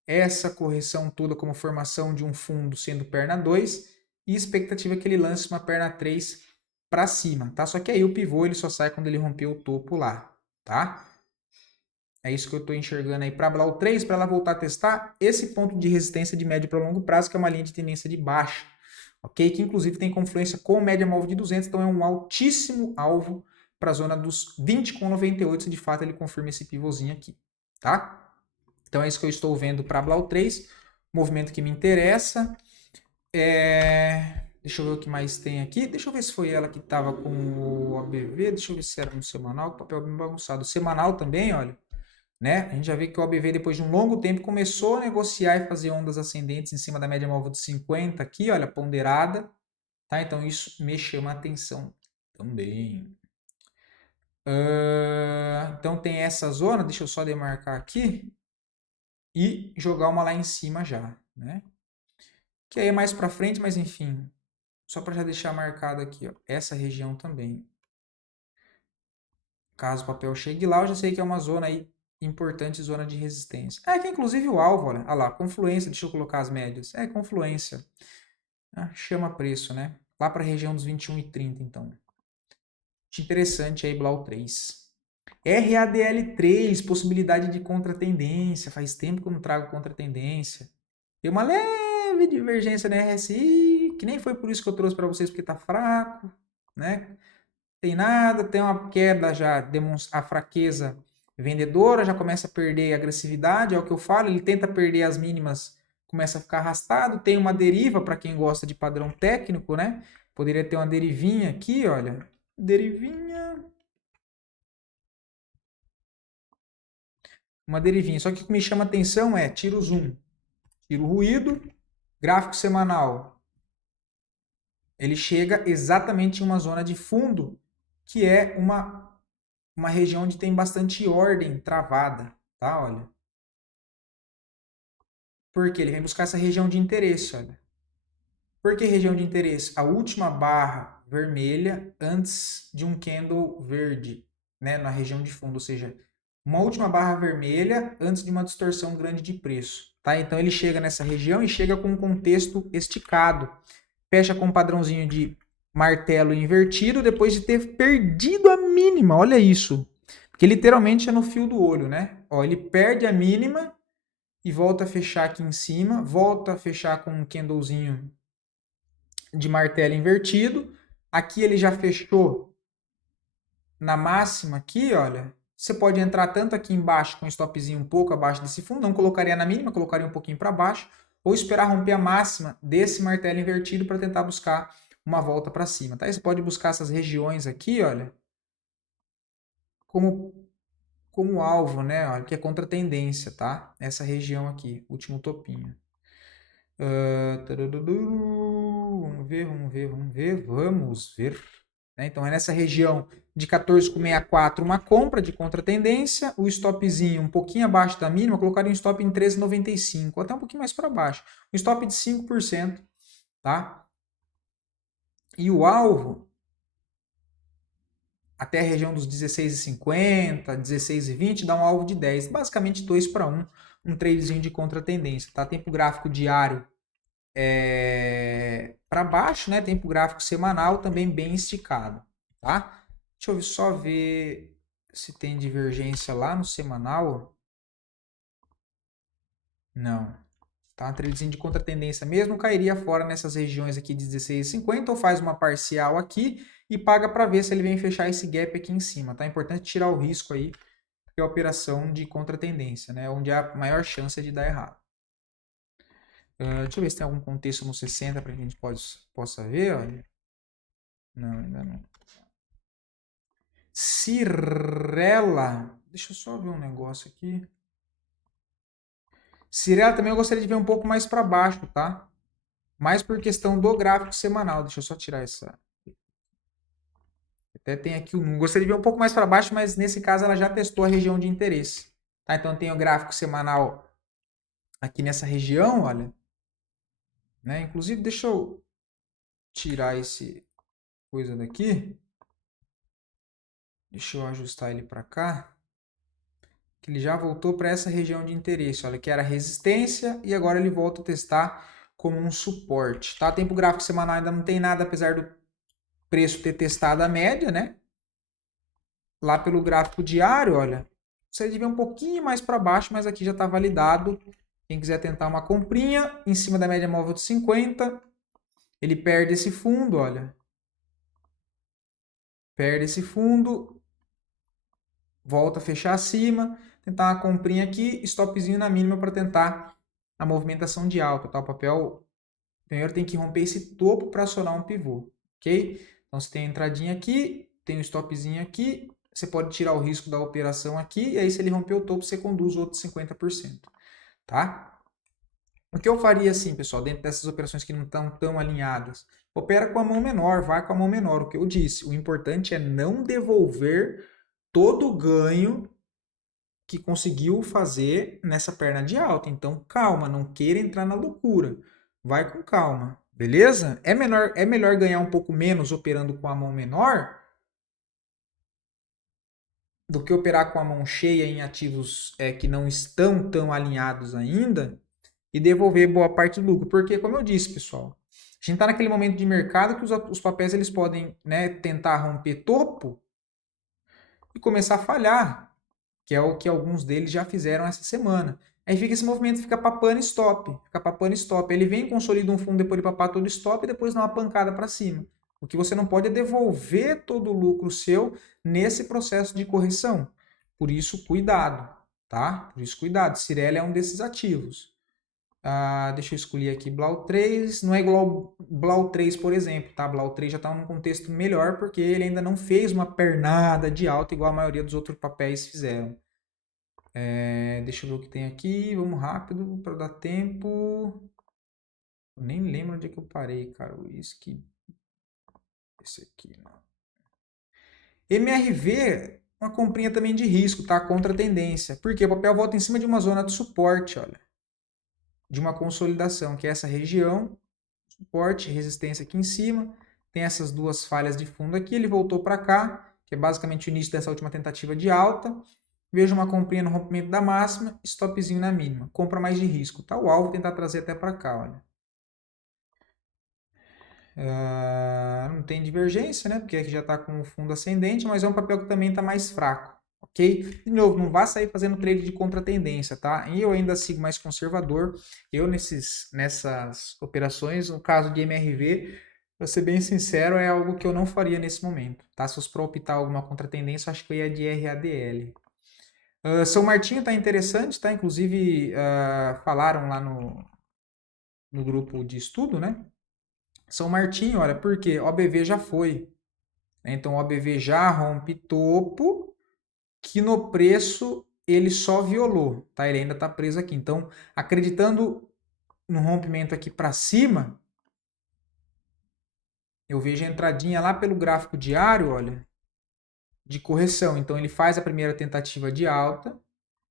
essa correção toda como formação de um fundo sendo perna 2 e expectativa que ele lance uma perna 3 para cima, tá? Só que aí o pivô ele só sai quando ele romper o topo lá, tá? É isso que eu estou enxergando aí para Blau 3, para ela voltar a testar esse ponto de resistência de médio para longo prazo, que é uma linha de tendência de baixa, ok? Que inclusive tem confluência com média móvel de 200, então é um altíssimo alvo para a zona dos 20,98, se de fato ele confirma esse pivôzinho aqui, tá? Então é isso que eu estou vendo para Blau 3, movimento que me interessa. Deixa eu ver o que mais tem aqui. Deixa eu ver se foi ela que estava com o ABV. Deixa eu ver se era no semanal. Papel bem bagunçado. Semanal também, olha. Né? A gente já vê que o ABV, depois de um longo tempo, começou a negociar e fazer ondas ascendentes em cima da média móvel de 50 aqui, olha, ponderada. Tá? Então isso me chama a atenção também. Então tem essa zona. Deixa eu só demarcar aqui. E jogar uma lá em cima já. Né? Que aí é mais para frente, mas enfim. Só para já deixar marcado aqui, ó, essa região também. Caso o papel chegue lá, eu já sei que é uma zona aí importante, zona de resistência. É que inclusive o alvo, olha lá, confluência, deixa eu colocar as médias. É, confluência. Chama preço, né? Lá para a região dos 21,30, então. Interessante aí, Blau 3. RADL3, possibilidade de contratendência. Faz tempo que eu não trago contratendência. Tem uma leve divergência na RSI, que nem foi por isso que eu trouxe para vocês, porque está fraco, né? Tem nada, tem uma queda já, a fraqueza vendedora, já começa a perder a agressividade, é o que eu falo, ele tenta perder as mínimas, começa a ficar arrastado, tem uma deriva para quem gosta de padrão técnico, né? Poderia ter uma derivinha aqui, olha, derivinha, uma derivinha, só que o que me chama atenção é, tira o zoom, tira o ruído, gráfico semanal, ele chega exatamente em uma zona de fundo, que é uma região onde tem bastante ordem travada, tá? Olha. Porque ele vem buscar essa região de interesse, olha. Por que região de interesse? A última barra vermelha antes de um candle verde, né, na região de fundo, ou seja, uma última barra vermelha antes de uma distorção grande de preço, tá? Então ele chega nessa região e chega com um contexto esticado. Fecha com um padrãozinho de martelo invertido depois de ter perdido a mínima. Olha isso. Porque literalmente é no fio do olho, né? Ó, ele perde a mínima e volta a fechar aqui em cima, volta a fechar com um candlezinho de martelo invertido. Aqui ele já fechou na máxima aqui, olha. Você pode entrar tanto aqui embaixo com um stopzinho um pouco abaixo desse fundo, não colocaria na mínima, colocaria um pouquinho para baixo, ou esperar romper a máxima desse martelo invertido para tentar buscar uma volta para cima, tá? Você pode buscar essas regiões aqui, olha, como alvo, né? Olha, que é contra a tendência, tá? Essa região aqui, último topinho. Vamos ver, vamos ver, vamos ver, vamos ver. Né? Então é nessa região de 14,64 uma compra de contratendência, o stopzinho um pouquinho abaixo da mínima, colocaria um stop em 13,95, até um pouquinho mais para baixo. Um stop de 5%, tá? E o alvo até a região dos 16,50, 16,20 dá um alvo de 10, basicamente 2 para 1. um tradezinho de contratendência, tá? Tempo gráfico diário para baixo, né? Tempo gráfico semanal também bem esticado, tá? Deixa eu só ver se tem divergência lá no semanal. Não. Tá? Um tradezinho de contratendência mesmo cairia fora nessas regiões aqui de 16,50 ou faz uma parcial aqui e paga para ver se ele vem fechar esse gap aqui em cima, tá? É importante tirar o risco aí, porque é a operação de contratendência, né? Onde há maior chance de dar errado. Deixa eu ver se tem algum contexto no 60 para que a gente possa ver. Olha. Não, ainda não. Cirela. Deixa eu só ver um negócio aqui. Cirela também eu gostaria de ver um pouco mais para baixo, tá? Mais por questão do gráfico semanal. Deixa eu só tirar essa. Até tem aqui o número. Gostaria de ver um pouco mais para baixo, mas nesse caso ela já testou a região de interesse. Tá? Então tem o gráfico semanal aqui nessa região, olha. Né? Inclusive, deixa eu tirar esse coisa daqui. Deixa eu ajustar ele para cá. Que ele já voltou para essa região de interesse, olha, que era resistência e agora ele volta a testar como um suporte, tá? Tempo gráfico semanal ainda não tem nada, apesar do preço ter testado a média, né? Lá pelo gráfico diário, olha, você deve ver um pouquinho mais para baixo, mas aqui já está validado. Quem quiser tentar uma comprinha em cima da média móvel de 50, ele perde esse fundo, olha. Perde esse fundo, volta a fechar acima, tentar uma comprinha aqui, stopzinho na mínima para tentar a movimentação de alta, tá? O papel primeiro tem que romper esse topo para acionar um pivô, ok? Então você tem a entradinha aqui, tem o stopzinho aqui, você pode tirar o risco da operação aqui, e aí se ele romper o topo, você conduz o outro 50%, tá? O que eu faria assim, pessoal, dentro dessas operações que não estão tão alinhadas? Opera com a mão menor, vai com a mão menor, o que eu disse. O importante é não devolver todo o ganho que conseguiu fazer nessa perna de alta. Então, calma, não queira entrar na loucura. Vai com calma, beleza? É melhor ganhar um pouco menos operando com a mão menor do que operar com a mão cheia em ativos que não estão tão alinhados ainda e devolver boa parte do lucro. Porque, como eu disse, pessoal, a gente está naquele momento de mercado que os papéis eles podem, né, tentar romper topo e começar a falhar, que é o que alguns deles já fizeram essa semana. Aí fica esse movimento, fica papando stop, fica papando stop. Ele vem, consolida um fundo, depois de papar todo stop e depois dá uma pancada para cima. O que você não pode é devolver todo o lucro seu nesse processo de correção. Por isso, cuidado, tá? Por isso, cuidado. Cirela é um desses ativos. Deixa eu escolher aqui Blau 3. Não é igual ao Blau 3, por exemplo, tá? Blau 3 já está num contexto melhor porque ele ainda não fez uma pernada de alta igual a maioria dos outros papéis fizeram. Deixa eu ver o que tem aqui. Vamos rápido para dar tempo. Eu nem lembro onde é que eu parei, cara. O uísque. Esse aqui, não. MRV, uma comprinha também de risco, tá? Contra a tendência. Por quê? O papel volta em cima de uma zona de suporte, olha. De uma consolidação, que é essa região. Suporte, resistência aqui em cima. Tem essas duas falhas de fundo aqui. Ele voltou para cá, que é basicamente o início dessa última tentativa de alta. Veja uma comprinha no rompimento da máxima, stopzinho na mínima. Compra mais de risco, tá? O alvo tentar trazer até para cá, olha. Não tem divergência, né? Porque aqui já está com o fundo ascendente, mas é um papel que também está mais fraco, ok? De novo, não vá sair fazendo trade de contratendência, tá? E eu ainda sigo mais conservador. Eu nessas operações, no caso de MRV, para ser bem sincero, é algo que eu não faria nesse momento, tá? Se fosse para optar alguma contratendência, acho que eu ia de RADL. São Martinho tá interessante, tá? Inclusive, falaram lá no grupo de estudo, né? São Martinho, olha, porque OBV já foi. Né? Então, o OBV já rompe topo, que no preço ele só violou, tá? Ele ainda está preso aqui. Então, acreditando no rompimento aqui para cima, eu vejo a entradinha lá pelo gráfico diário, olha, de correção. Então, ele faz a primeira tentativa de alta,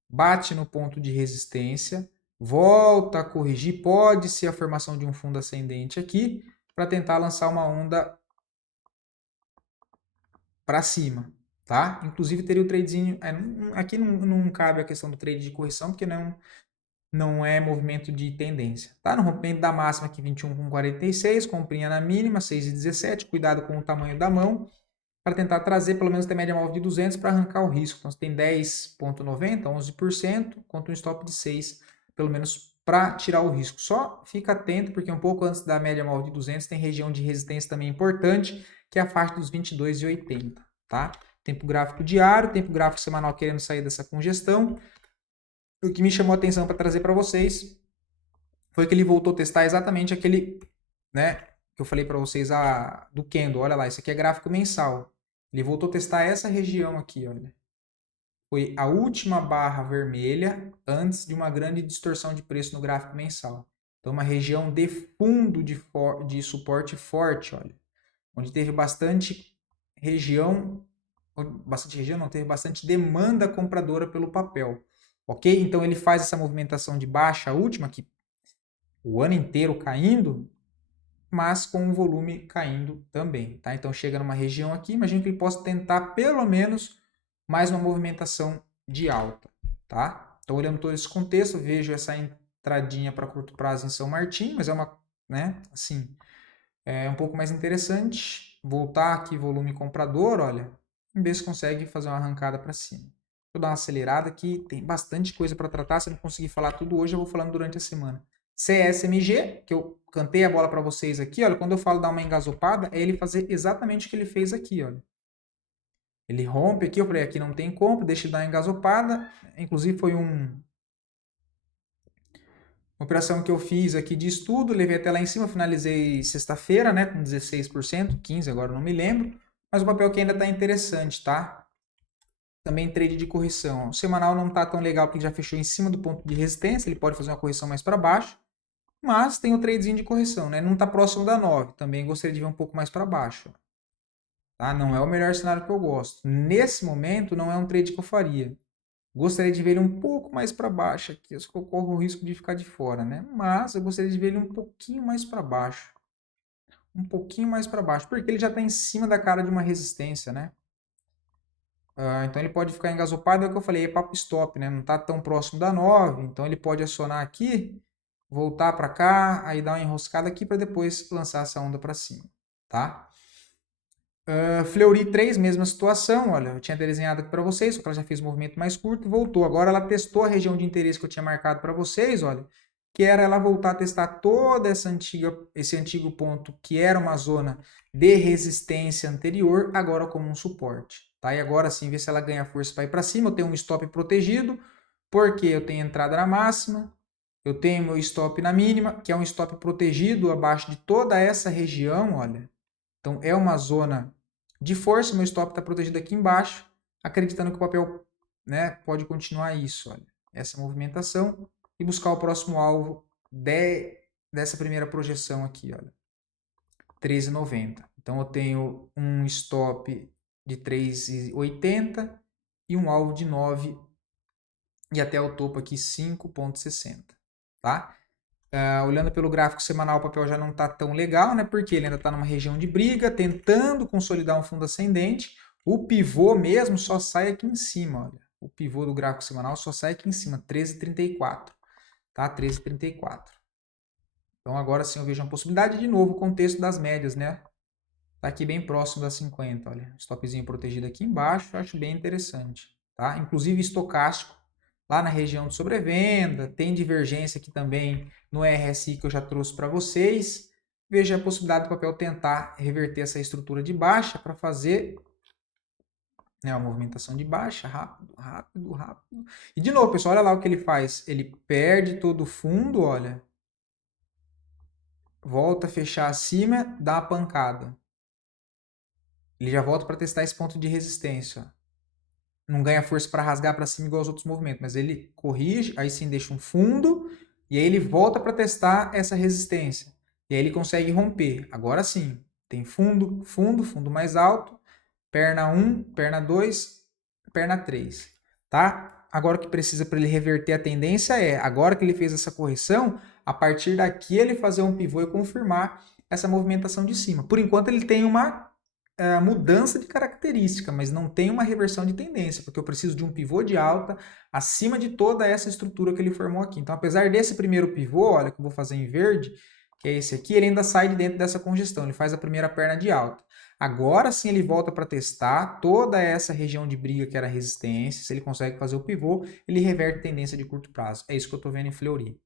bate no ponto de resistência, volta a corrigir, pode ser a formação de um fundo ascendente aqui, para tentar lançar uma onda para cima, tá? Inclusive teria o tradezinho, aqui não cabe a questão do trade de correção, porque não é movimento de tendência. Tá? No rompimento da máxima aqui 21,46, comprinha na mínima 6,17, cuidado com o tamanho da mão, para tentar trazer pelo menos até média móvel de 200 para arrancar o risco. Então você tem 10,90, 11%, contra um stop de 6, pelo menos para tirar o risco. Só fica atento, porque um pouco antes da média móvel de 200 tem região de resistência também importante, que é a faixa dos 22,80, tá? Tempo gráfico diário, tempo gráfico semanal querendo sair dessa congestão. O que me chamou a atenção para trazer para vocês foi que ele voltou a testar exatamente aquele, né, que eu falei para vocês do candle. Olha lá, isso aqui é gráfico mensal. Ele voltou a testar essa região aqui, olha. Foi a última barra vermelha antes de uma grande distorção de preço no gráfico mensal. Então, uma região de fundo de suporte forte, olha. Onde teve bastante região não, teve bastante demanda compradora pelo papel. Ok? Então, ele faz essa movimentação de baixa última, que o ano inteiro caindo, mas com o volume caindo também, tá? Então chega numa região aqui, imagino que ele possa tentar pelo menos mais uma movimentação de alta, tá? Então olhando todo esse contexto, vejo essa entradinha para curto prazo em São Martin, mas é uma, né, assim, é um pouco mais interessante. Voltar aqui volume comprador, olha, ver se consegue fazer uma arrancada para cima. Vou dar uma acelerada aqui, tem bastante coisa para tratar, se eu não conseguir falar tudo hoje, eu vou falando durante a semana. CSMG, que eu cantei a bola para vocês aqui, olha, quando eu falo dar uma engasopada, é ele fazer exatamente o que ele fez aqui, olha. Ele rompe aqui, eu falei, aqui não tem compra, deixa ele dar uma engasopada, inclusive foi uma operação que eu fiz aqui de estudo, levei até lá em cima, finalizei sexta-feira, né, com 16%, 15%, agora não me lembro, mas o papel aqui ainda está interessante, tá? Também trade de correção. O semanal não está tão legal porque ele já fechou em cima do ponto de resistência, ele pode fazer uma correção mais para baixo, mas tem o tradezinho de correção, né? Não está próximo da 9. Também gostaria de ver um pouco mais para baixo. Tá? Não é o melhor cenário que eu gosto. Nesse momento, não é um trade que eu faria. Gostaria de ver ele um pouco mais para baixo aqui. Eu corro o risco de ficar de fora, né? Mas eu gostaria de ver ele um pouquinho mais para baixo. Um pouquinho mais para baixo, porque ele já está em cima da cara de uma resistência, né? Então ele pode ficar engasopado, é o que eu falei, é papo stop, né? Não está tão próximo da 9, então ele pode acionar aqui, voltar para cá, aí dar uma enroscada aqui para depois lançar essa onda para cima, tá? Fleury 3, mesma situação, olha, eu tinha desenhado aqui para vocês, só que ela já fez um movimento mais curto e voltou. Agora ela testou a região de interesse que eu tinha marcado para vocês, olha, que era ela voltar a testar toda esse antigo ponto, que era uma zona de resistência anterior, agora como um suporte, tá? E agora sim, ver se ela ganha força para ir para cima. Eu tenho um stop protegido, porque eu tenho entrada na máxima, eu tenho meu stop na mínima, que é um stop protegido abaixo de toda essa região, olha. Então é uma zona de força, meu stop está protegido aqui embaixo, acreditando que o papel, né, pode continuar isso, olha, essa movimentação e buscar o próximo alvo dessa primeira projeção aqui, olha, 13,90. Então eu tenho um stop de 3,80 e um alvo de 9 e até o topo aqui 5,60, tá? Olhando pelo gráfico semanal, o papel já não está tão legal, né? Porque ele ainda está numa região de briga, tentando consolidar um fundo ascendente. O pivô mesmo só sai aqui em cima, olha. O pivô do gráfico semanal só sai aqui em cima, 13,34, tá? 13,34. Então agora sim eu vejo uma possibilidade, de novo, o contexto das médias, né? Tá aqui bem próximo das 50, olha. Stopzinho protegido aqui embaixo, eu acho bem interessante, tá? Inclusive estocástico, lá na região de sobrevenda, tem divergência aqui também no RSI que eu já trouxe para vocês. Veja a possibilidade do papel tentar reverter essa estrutura de baixa para fazer, né, uma movimentação de baixa, rápido, rápido, rápido. E de novo, pessoal, olha lá o que ele faz. Ele perde todo o fundo, olha. Volta a fechar acima, dá a pancada. Ele já volta para testar esse ponto de resistência. Não ganha força para rasgar para cima igual aos outros movimentos, mas ele corrige, aí sim deixa um fundo, e aí ele volta para testar essa resistência. E aí ele consegue romper. Agora sim, tem fundo, fundo, fundo mais alto, perna 1, perna 2, perna 3. Tá? Agora o que precisa para ele reverter a tendência é, agora que ele fez essa correção, a partir daqui ele fazer um pivô e confirmar essa movimentação de cima. Por enquanto ele tem uma mudança de característica, mas não tem uma reversão de tendência, porque eu preciso de um pivô de alta acima de toda essa estrutura que ele formou aqui. Então, apesar desse primeiro pivô, olha que eu vou fazer em verde, que é esse aqui, ele ainda sai de dentro dessa congestão, ele faz a primeira perna de alta. Agora sim ele volta para testar toda essa região de briga que era resistência, se ele consegue fazer o pivô, ele reverte tendência de curto prazo. É isso que eu estou vendo em Fleury.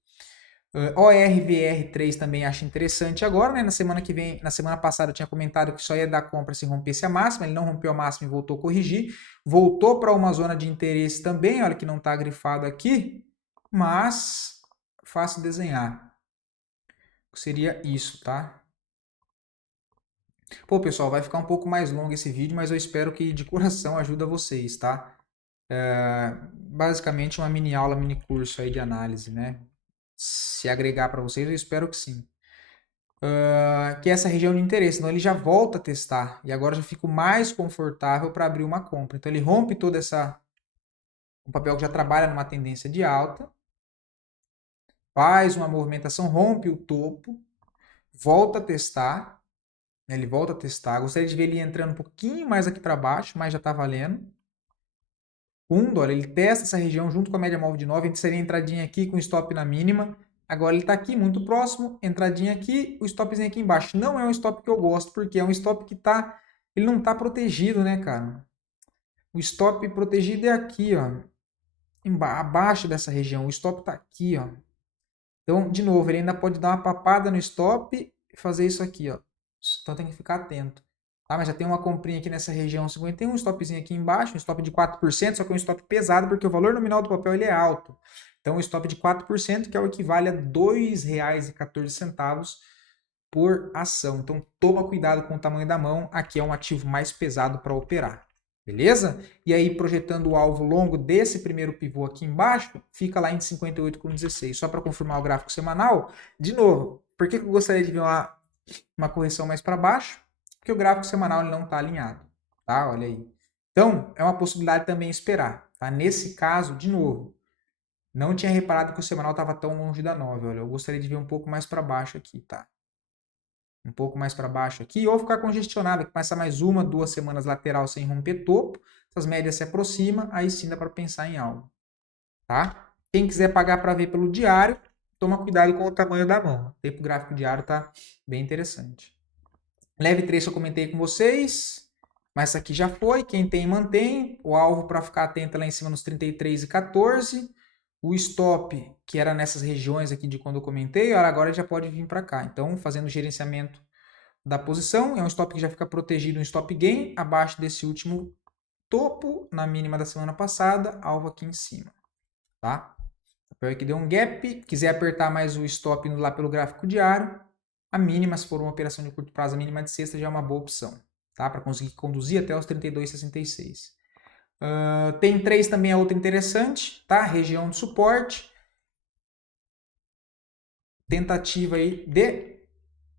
ORVR3 também acho interessante agora, né? Na semana que vem, na semana passada eu tinha comentado que só ia dar compra se rompesse a máxima, ele não rompeu a máxima e voltou a corrigir. Voltou para uma zona de interesse também, olha que não está grifado aqui, mas fácil desenhar. Seria isso, tá? Pô, pessoal, vai ficar um pouco mais longo esse vídeo, mas eu espero que de coração ajude vocês, tá? Basicamente uma mini aula, mini curso aí de análise, né? Se agregar para vocês, eu espero que sim. Que é essa região de interesse. Então ele já volta a testar e agora já fico mais confortável para abrir uma compra. Então ele rompe toda essa um papel que já trabalha numa tendência de alta, faz uma movimentação, rompe o topo, volta a testar, né? Ele volta a testar. Gostaria de ver ele entrando um pouquinho mais aqui para baixo, mas já está valendo. Fundo, olha, ele testa essa região junto com a média móvel de 9, a gente seria entradinha aqui com stop na mínima. Agora ele está aqui muito próximo, entradinha aqui, o stopzinho aqui embaixo. Não é um stop que eu gosto, porque é um stop que ele não está protegido, né, cara? O stop protegido é aqui, ó, abaixo dessa região. O stop está aqui, ó. Então, de novo, ele ainda pode dar uma papada no stop e fazer isso aqui, ó. Então tem que ficar atento. Tá? Mas já tem uma comprinha aqui nessa região 51, um stopzinho aqui embaixo, um stop de 4%, só que é um stop pesado porque o valor nominal do papel ele é alto. Então, um stop de 4%, que é o equivale a R$ 2,14 por ação. Então, toma cuidado com o tamanho da mão. Aqui é um ativo mais pesado para operar. Beleza? E aí, projetando o alvo longo desse primeiro pivô aqui embaixo, fica lá em 58,16. Só para confirmar o gráfico semanal, de novo, por que eu gostaria de ver uma correção mais para baixo? Porque o gráfico semanal ele não está alinhado. Tá? Olha aí. Então, é uma possibilidade também esperar. Tá? Nesse caso, de novo, não tinha reparado que o semanal estava tão longe da 9. Olha, eu gostaria de ver um pouco mais para baixo aqui, tá? Um pouco mais para baixo aqui, ou ficar congestionado, começa mais 1, 2 semanas lateral sem romper topo, essas médias se aproximam, aí sim dá para pensar em algo, tá? Quem quiser pagar para ver pelo diário, toma cuidado com o tamanho da mão. O tempo gráfico diário tá bem interessante. Leve 3 eu comentei com vocês, mas essa aqui já foi, quem tem mantém, o alvo para ficar atento lá em cima nos 33,14, o stop, que era nessas regiões aqui de quando eu comentei, agora já pode vir para cá. Então, fazendo o gerenciamento da posição, é um stop que já fica protegido, um stop gain, abaixo desse último topo, na mínima da semana passada, alvo aqui em cima, tá? O papel aqui deu um gap, quiser apertar mais o stop indo lá pelo gráfico diário, a mínima, se for uma operação de curto prazo, a mínima de sexta já é uma boa opção, tá? Para conseguir conduzir até os 32,66. Tem 3 também é outra interessante, tá? Região de suporte. Tentativa aí de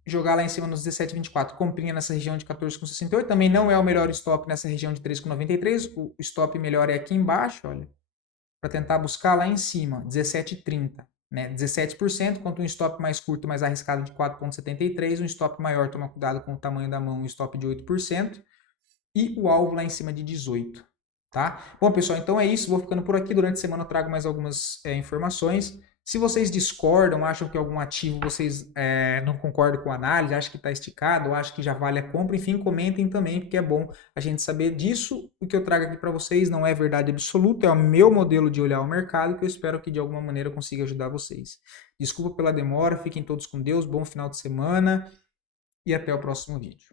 jogar lá em cima nos 17,24. Comprinha nessa região de 14,68. Também não é o melhor stop nessa região de 3,93. O stop melhor é aqui embaixo, olha. Para tentar buscar lá em cima, 17,30. Né? 17%, quanto um stop mais curto, mais arriscado de 4,73. Um stop maior, toma cuidado com o tamanho da mão, um stop de 8%. E o alvo lá em cima de 18%. Tá? Bom, pessoal, então é isso. Vou ficando por aqui. Durante a semana eu trago mais algumas informações. Se vocês discordam, acham que algum ativo vocês não concordam com a análise, acham que está esticado, ou acham que já vale a compra, enfim, comentem também, porque é bom a gente saber disso. O que eu trago aqui para vocês não é verdade absoluta, é o meu modelo de olhar o mercado, que eu espero que de alguma maneira eu consiga ajudar vocês. Desculpa pela demora, fiquem todos com Deus, bom final de semana e até o próximo vídeo.